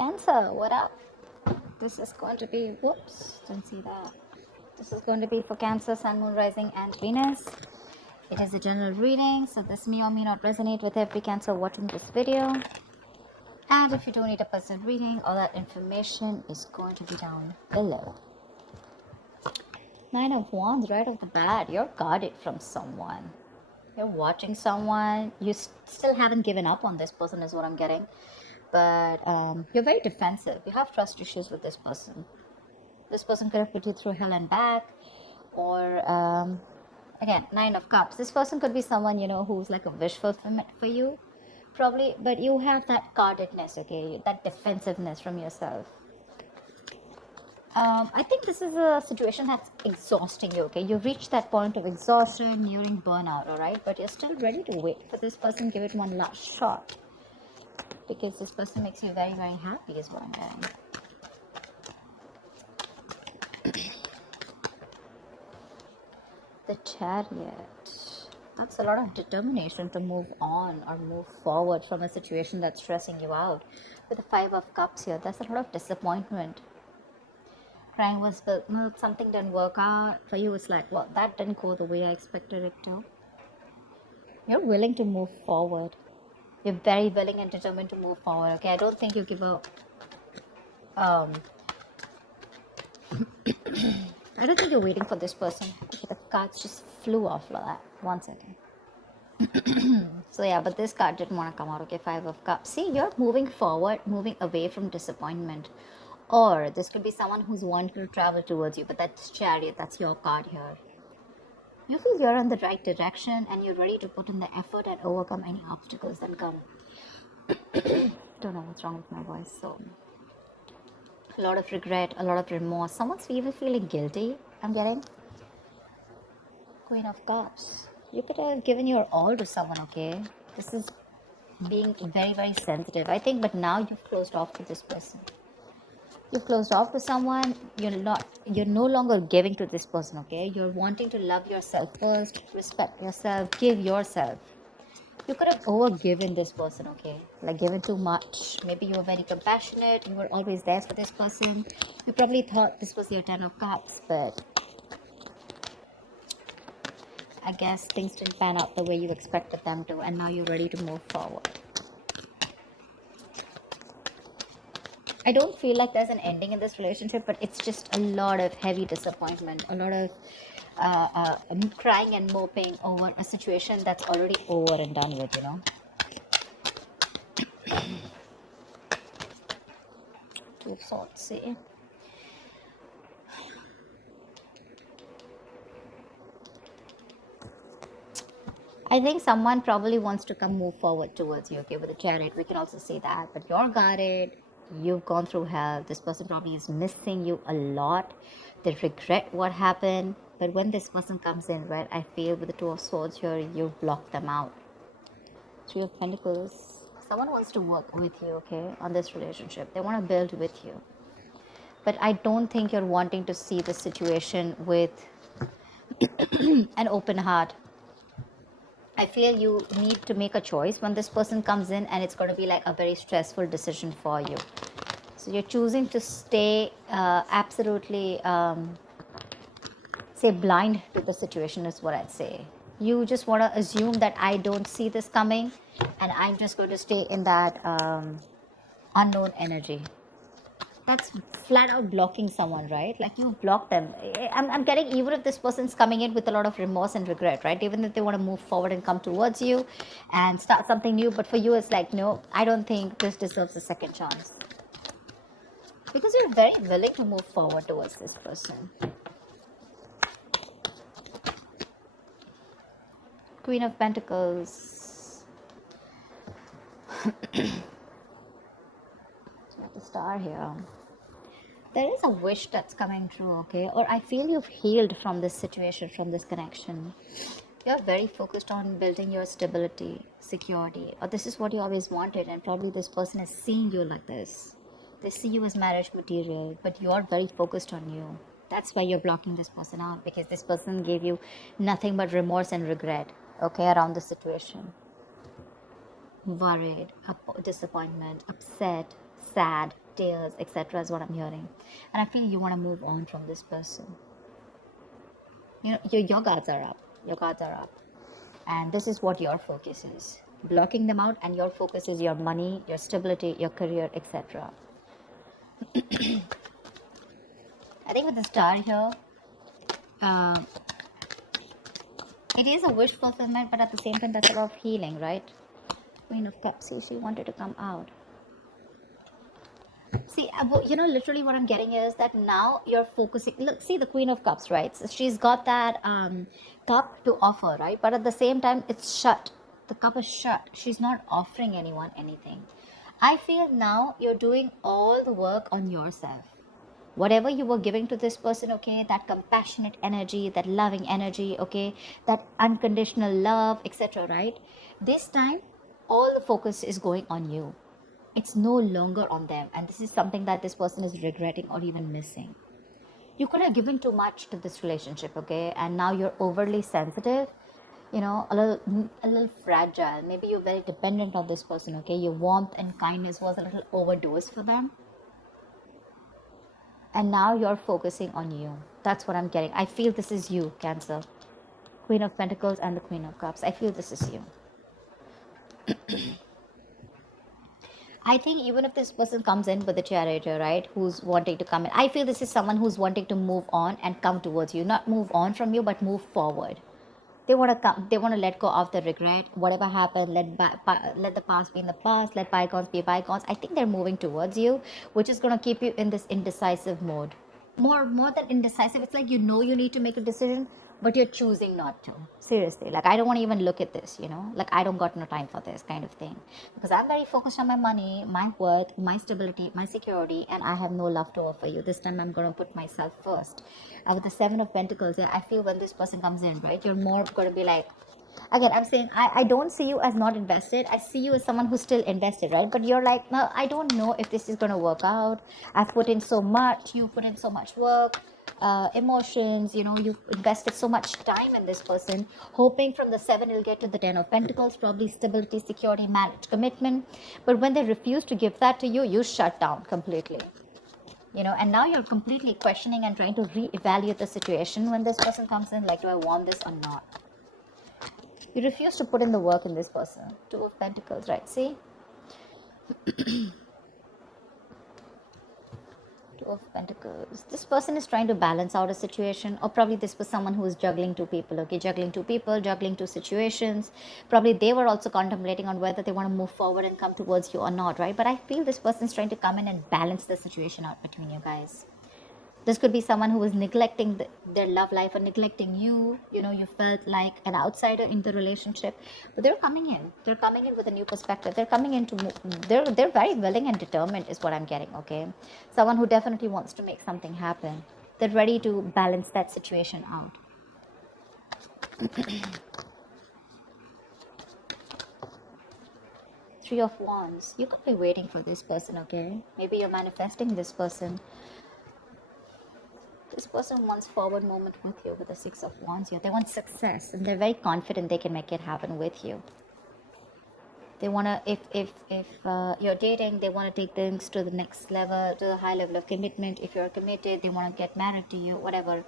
Cancer, what up? This is going to be, whoops, didn't see that. This is going to be for Cancer, Sun, Moon, Rising, and Venus. It is a general reading, so this may or may not resonate with every Cancer watching this video. And if you do need a personal reading, all that information is going to be down below. Nine of Wands right off the bat. You're guarded from someone. You're watching someone. You still haven't given up on this person is what I'm getting. But you're very defensive. You have trust issues with this person. This person could have put you through hell and back. Or, again, Nine of Cups. This person could be someone, who's like a wish fulfillment for you. Probably. But you have that guardedness, okay? That defensiveness from yourself. I think this is a situation that's exhausting you, okay? You've reached that point of exhaustion, nearing burnout, alright? But you're still ready to wait for this person, give it one last shot. Because this person makes you very, very happy is what I'm getting. The Chariot. That's a lot of determination to move on or move forward from a situation that's stressing you out. With the Five of Cups here, that's a lot of disappointment. Crying was spilled milk, something didn't work out. For you, it's like, well, that didn't go the way I expected it to. You're willing to move forward. You're very willing and determined to move forward, okay? I don't think you give up. I don't think you're waiting for this person. Okay, the cards just flew off like that. 1 second. So yeah, but this card didn't want to come out, okay? Five of Cups. See, you're moving forward, moving away from disappointment. Or this could be someone who's wanting to travel towards you, but that's Chariot, that's your card here. You feel you're in the right direction and you're ready to put in the effort and overcome any obstacles that come. Don't know what's wrong with my voice. So, a lot of regret, a lot of remorse. Someone's even feeling guilty, I'm getting. Queen of Cups. You could have given your all to someone, okay? This is being very, very sensitive, I think, but now you've closed off to this person. You've closed off to someone. You're no longer giving to this person, okay? You're wanting to love yourself first, respect yourself, give yourself. You could have overgiven this person, okay? Like given too much. Maybe you were very compassionate. You were always there for this person. You probably thought this was your 10 of Cups, but I guess things didn't pan out the way you expected them to, and now you're ready to move forward. I don't feel like there's an ending in this relationship, but it's just a lot of heavy disappointment, a lot of crying and moping over a situation that's already over and done with, Two of Swords, see? I think someone probably wants to move forward towards you, okay, with the Chariot. We can also say that, but you're guarded. You've gone through hell. This person probably is missing you a lot. They regret what happened. But when this person comes in, right, I feel with the Two of Swords here, you block them out. Three of Pentacles. Someone wants to work with you, okay, on this relationship. They want to build with you. But I don't think you're wanting to see the situation with an open heart. I feel you need to make a choice when this person comes in, and it's going to be like a very stressful decision for you. So you're choosing to stay absolutely, say, blind to the situation is what I'd say. You just want to assume that I don't see this coming, and I'm just going to stay in that unknown energy. That's flat out blocking someone, right? Like you block them. I'm getting, even if this person's coming in with a lot of remorse and regret, right? Even if they want to move forward and come towards you and start something new, but for you it's like, no, I don't think this deserves a second chance. Because you're very willing to move forward towards this person. Queen of Pentacles. The Star here. There is a wish that's coming true, okay? Or I feel you've healed from this situation, from this connection. You're very focused on building your stability, security, or this is what you always wanted, and probably this person is seeing you like this. They see you as marriage material, but you're very focused on you. That's why you're blocking this person out, because this person gave you nothing but remorse and regret, okay, around the situation. Worried, disappointment, upset, sad, tears, etc. is what I'm hearing. And I feel you want to move on from this person. You know, your guards are up. Your guards are up. And this is what your focus is. Blocking them out, and your focus is your money, your stability, your career, etc. I think with the star here, uh, it is a wish fulfillment, but at the same time, that's a lot of healing, right? Queen of Cups, see, she wanted to come out. See, you know, literally what I'm getting is that now you're focusing. Look, see the Queen of Cups, right? So she's got that cup to offer, right? But at the same time, it's shut. The cup is shut. She's not offering anyone anything. I feel now you're doing all the work on yourself. Whatever you were giving to this person, okay, that compassionate energy, that loving energy, okay, that unconditional love, etc., right? This time, all the focus is going on you. It's no longer on them, and this is something that this person is regretting or even missing. You could have given too much to this relationship, okay, and now you're overly sensitive, you know, a little fragile. Maybe you're very dependent on this person, okay. Your warmth and kindness was a little overdosed for them, and now you're focusing on you. That's what I'm getting. I feel this is you, Cancer. Queen of Pentacles and the Queen of Cups. I feel this is you. I think even if this person comes in with the Chariot, right, who's wanting to come in, I feel this is someone who's wanting to move on and come towards you. Not move on from you, but move forward. They want to come. They want to let go of the regret. Whatever happened, let the past be in the past. Let bygones be bygones. I think they're moving towards you, which is going to keep you in this indecisive mode. More than indecisive, it's like you know you need to make a decision, but you're choosing not to. Seriously, like I don't want to even look at this, you know, like I don't got no time for this kind of thing, because I'm very focused on my money, my worth, my stability, my security, and I have no love to offer you. This time I'm going to put myself first. With the Seven of Pentacles, yeah, I feel when this person comes in, right, you're more going to be like, again, I'm saying I don't see you as not invested. I see you as someone who's still invested, right? But you're like, no, I don't know if this is going to work out. I've put in so much. You put in so much work, emotions. You know, you've invested so much time in this person, hoping from the 7 you'll get to the 10 of Pentacles, probably stability, security, marriage, commitment. But when they refuse to give that to you, you shut down completely. You know, and now you're completely questioning and trying to reevaluate the situation when this person comes in, like, do I want this or not? You refuse to put in the work in this person. 2 of Pentacles, right? See? 2 of Pentacles. This person is trying to balance out a situation, or probably this was someone who is juggling 2 people, okay? Juggling 2 people, juggling 2 situations. Probably they were also contemplating on whether they want to move forward and come towards you or not, right? But I feel this person is trying to come in and balance the situation out between you guys. This could be someone who was neglecting their love life or neglecting you. You know, you felt like an outsider in the relationship, but they're coming in. They're coming in with a new perspective. They're coming in to they're very willing and determined is what I'm getting, okay? Someone who definitely wants to make something happen. They're ready to balance that situation out. 3 of Wands. You could be waiting for this person, okay? Maybe you're manifesting this person. This person wants forward moment with you with the 6 of Wands here. They want success, and they're very confident they can make it happen with you. They want to, if you're dating, they want to take things to the next level, to the high level of commitment. If you're committed, they want to get married to you, whatever.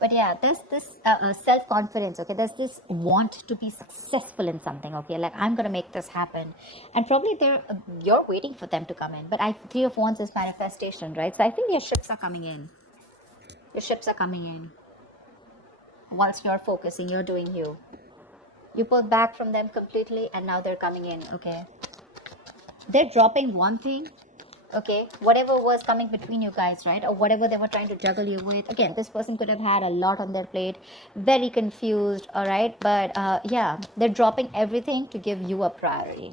But yeah, there's this self-confidence, okay? There's this want to be successful in something, okay? Like, I'm going to make this happen. And probably you're waiting for them to come in. But 3 of Wands is manifestation, right? So I think your ships are coming in. Your ships are coming in. Whilst you're focusing, you're doing you. You pull back from them completely, and now they're coming in, okay? They're dropping one thing, okay? Whatever was coming between you guys, right? Or whatever they were trying to juggle you with. Again, this person could have had a lot on their plate. Very confused, all right? But yeah, they're dropping everything to give you a priority.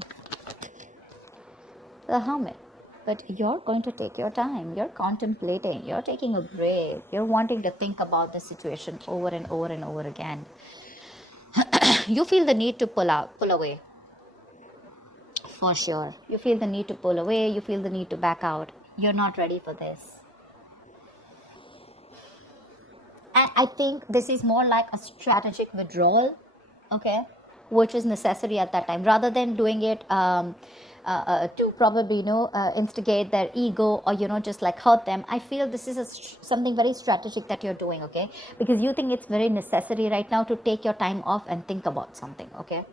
The Hermit. But you're going to take your time. You're contemplating. You're taking a break. You're wanting to think about the situation over and over and over again. You feel the need to pull away. For sure. You feel the need to pull away. You feel the need to back out. You're not ready for this. And I think this is more like a strategic withdrawal, okay, which is necessary at that time, rather than doing it to probably, instigate their ego, or, just like hurt them. I feel this is something very strategic that you're doing, okay? Because you think it's very necessary right now to take your time off and think about something, okay?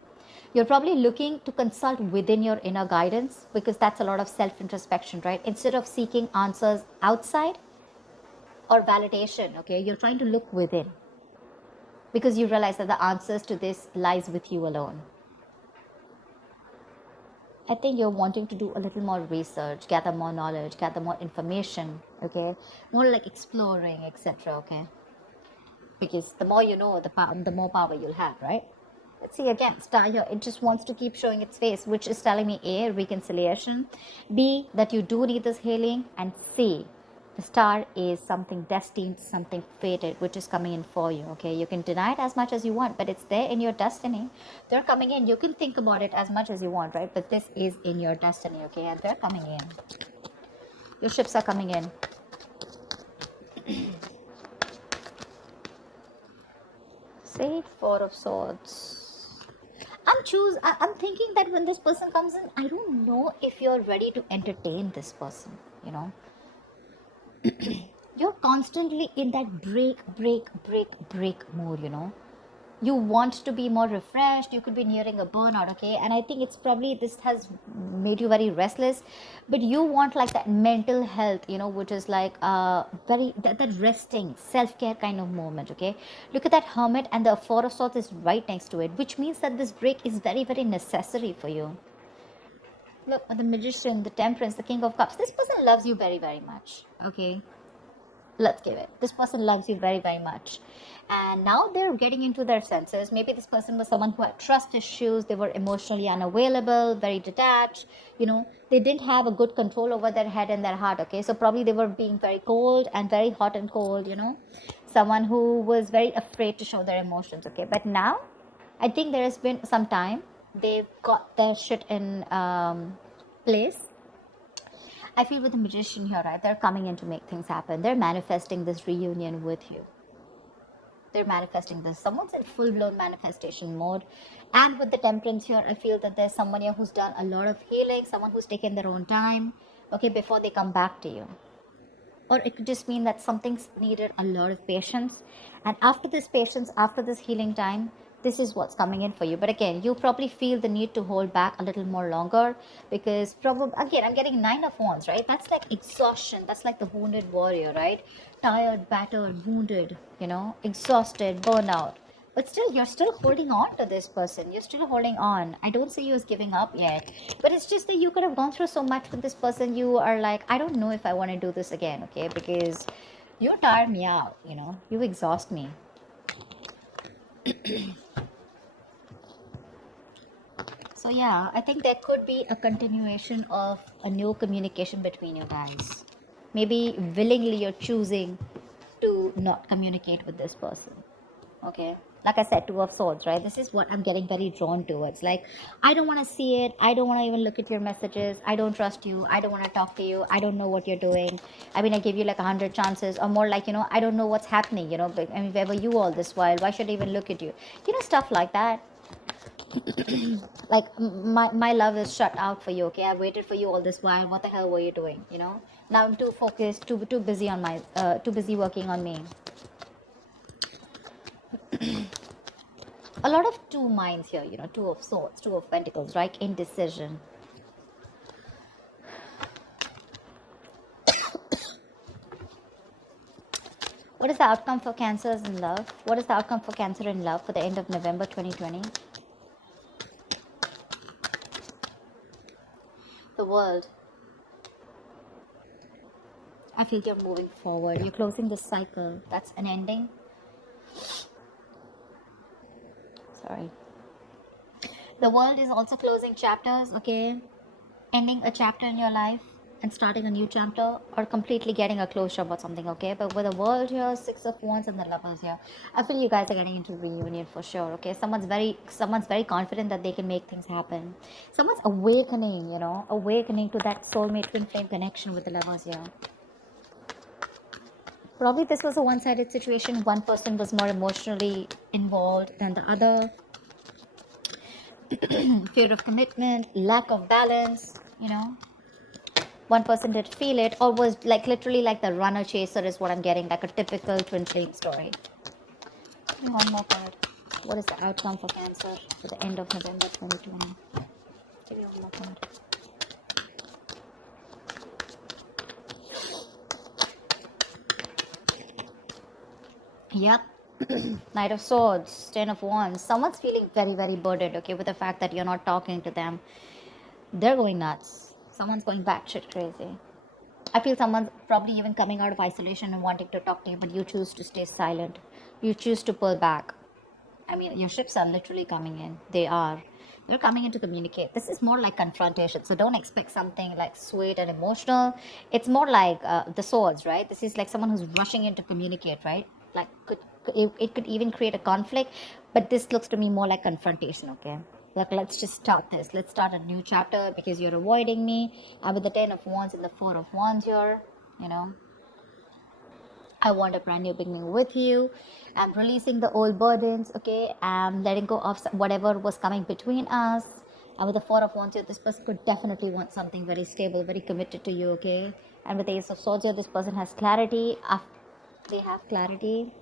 You're probably looking to consult within your inner guidance, because that's a lot of self introspection, right? Instead of seeking answers outside or validation, okay? You're trying to look within, because you realize that the answers to this lies with you alone. I think you're wanting to do a little more research, gather more knowledge, gather more information, okay? More like exploring, etc., okay? Because the more you know, the more power you'll have, right? Let's see again, star here, it just wants to keep showing its face, which is telling me A, reconciliation, B, that you do need this healing, and C, the star is something destined, something fated, which is coming in for you, okay? You can deny it as much as you want, but it's there in your destiny. They're coming in. You can think about it as much as you want, right? But this is in your destiny, okay? And they're coming in. Your ships are coming in. Say Four of Swords. I'm thinking that when this person comes in, I don't know if you're ready to entertain this person, you know? You're constantly in that break mood, you know? You want to be more refreshed. You could be nearing a burnout, okay? And I think it's probably this has made you very restless, but you want like that mental health, you know, which is like very that resting self-care kind of moment, okay? Look at that Hermit, and the Four of Swords is right next to it, which means that this break is very necessary for you. Look at the Magician, the Temperance, the King of Cups. This person loves you very much, okay? Let's give it. This person loves you very much, and now they're getting into their senses. Maybe this person was someone who had trust issues. They were emotionally unavailable, very detached, you know. They didn't have a good control over their head and their heart, okay? So probably they were being very cold and very hot and cold, you know. Someone who was very afraid to show their emotions, okay? But now I think there has been some time. They've got their shit in place. I feel with the Magician here, right? They're coming in to make things happen. They're manifesting this reunion with you. They're manifesting this. Someone's in full-blown manifestation mode. And with the Temperance here, I feel that there's someone here who's done a lot of healing, someone who's taken their own time, okay, before they come back to you. Or it could just mean that something's needed a lot of patience. And after this patience, after this healing time, this is what's coming in for you. But again, you probably feel the need to hold back a little more longer, because probably, again, I'm getting 9 of Wands, right? That's like exhaustion. That's like the wounded warrior, right? Tired, battered, wounded, you know, exhausted, burnout. But still, you're still holding on to this person. You're still holding on. I don't see you as giving up yet. But it's just that you could have gone through so much with this person. You are like, I don't know if I want to do this again, okay? Because you tire me out, you know? You exhaust me. So yeah, I think there could be a continuation of a new communication between you guys. Maybe willingly you're choosing to not communicate with this person. Okay, like I said, Two of Swords, right? This is what I'm getting very drawn towards. Like, I don't want to see it. I don't want to even look at your messages. I don't trust you. I don't want to talk to you. I don't know what you're doing. I mean, I gave you like 100 chances, or more like, you know, I don't know what's happening, you know. But I mean, where were you all this while? Why should I even look at you? You know, stuff like that. Like, my love is shut out for you, okay? I waited for you all this while. What the hell were you doing, you know? Now I'm too focused, too busy on my too busy working on me. A lot of two minds here, you know. Two of Swords, Two of Pentacles, right? Indecision. What is the outcome for Cancers in love? What is the outcome for Cancer in love for the end of November 2020? The World. I feel you're moving forward. You're closing this cycle. That's an ending. Sorry. The World is also closing chapters, okay? Ending a chapter in your life and starting a new chapter, or completely getting a closure about something, okay? But with the World here, Six of Wands, and the Lovers here, I feel you guys are getting into reunion for sure, okay? Someone's very confident that they can make things happen. Someone's awakening, you know, awakening to that soulmate twin flame connection with the Lovers here. Probably this was a one-sided situation. One person was more emotionally involved than the other. Fear of commitment, lack of balance. you know. One person did feel it, or was like literally like the runner chaser is what I'm getting, like a typical twin flame story. One more card. What is the outcome for Cancer for the end of November 2020? Give me one more card. Yep. Knight of Swords, Ten of Wands. Someone's feeling very, very burdened, okay, with the fact that you're not talking to them. They're going nuts. Someone's going batshit crazy. I feel someone's probably even coming out of isolation and wanting to talk to you, but you choose to stay silent. You choose to pull back. I mean, your ships are literally coming in. They are. They're coming in to communicate. This is more like confrontation. So don't expect something like sweet and emotional. It's more like the swords, right? This is like someone who's rushing in to communicate, right? Like it could even create a conflict, but this looks to me more like confrontation. Okay, like let's just start this. Let's start a new chapter because you're avoiding me. And with the 10 of Wands and the 4 of Wands here, you know, I want a brand new beginning with you. I'm releasing the old burdens, okay? I'm letting go of whatever was coming between us. And with the 4 of Wands here, this person could definitely want something very stable, very committed to you, okay? And with the Ace of Swords here, this person has clarity. They have clarity.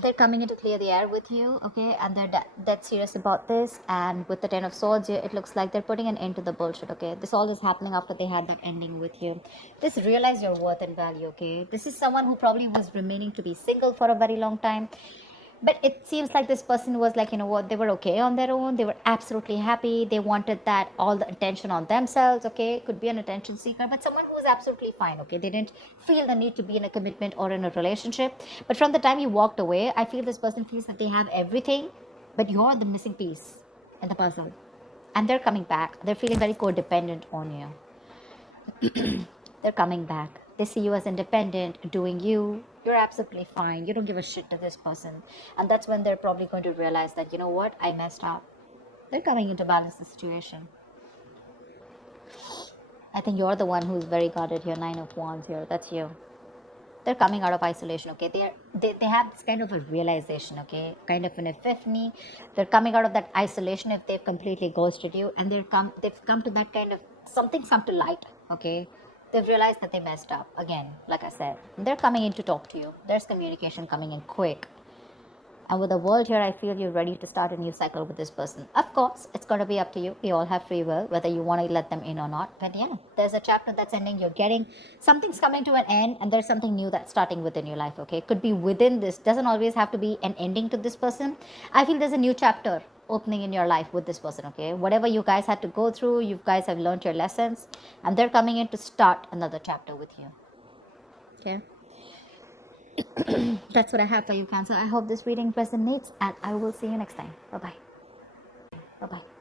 They're coming in to clear the air with you, okay, and they're that serious about this. And with the 10 of Swords here, it looks like they're putting an end to the bullshit, okay. This all is happening after they had that ending with you. This realize your worth and value, okay. This is someone who probably was remaining to be single for a very long time, but it seems like this person was like, you know what, they were okay on their own. They were absolutely happy. They wanted that all the attention on themselves, okay. Could be an attention seeker, but someone who was absolutely fine, okay. They didn't feel the need to be in a commitment or in a relationship. But from the time you walked away, I feel this person feels that they have everything, but you're the missing piece in the puzzle. And they're coming back. They're feeling very codependent on you. They're coming back. They see you as independent, doing you. You're absolutely fine. You don't give a shit to this person. And that's when they're probably going to realize that, you know what, I messed up. They're coming in to balance the situation. I think you're the one who's very guarded here. 9 of Wands here. That's you. They're coming out of isolation, okay. They have this kind of a realization, okay, kind of an epiphany. They're coming out of that isolation if they've completely ghosted you, and they've come to that kind of something's come to light, okay. They've realized that they messed up again, like I said. They're coming in to talk to you. There's communication coming in quick. And with the world here, I feel you're ready to start a new cycle with this person. Of course, it's going to be up to you. We all have free will, whether you want to let them in or not. But yeah, there's a chapter that's ending. You're getting something's coming to an end, and there's something new that's starting within your life. Okay, could be within this. Doesn't always have to be an ending to this person. I feel there's a new chapter opening in your life with this person. Okay, whatever you guys had to go through, you guys have learned your lessons, and they're coming in to start another chapter with you. Okay. That's what I have for you, Cancer. I hope this reading resonates, and I will see you next time. Bye bye. Bye bye.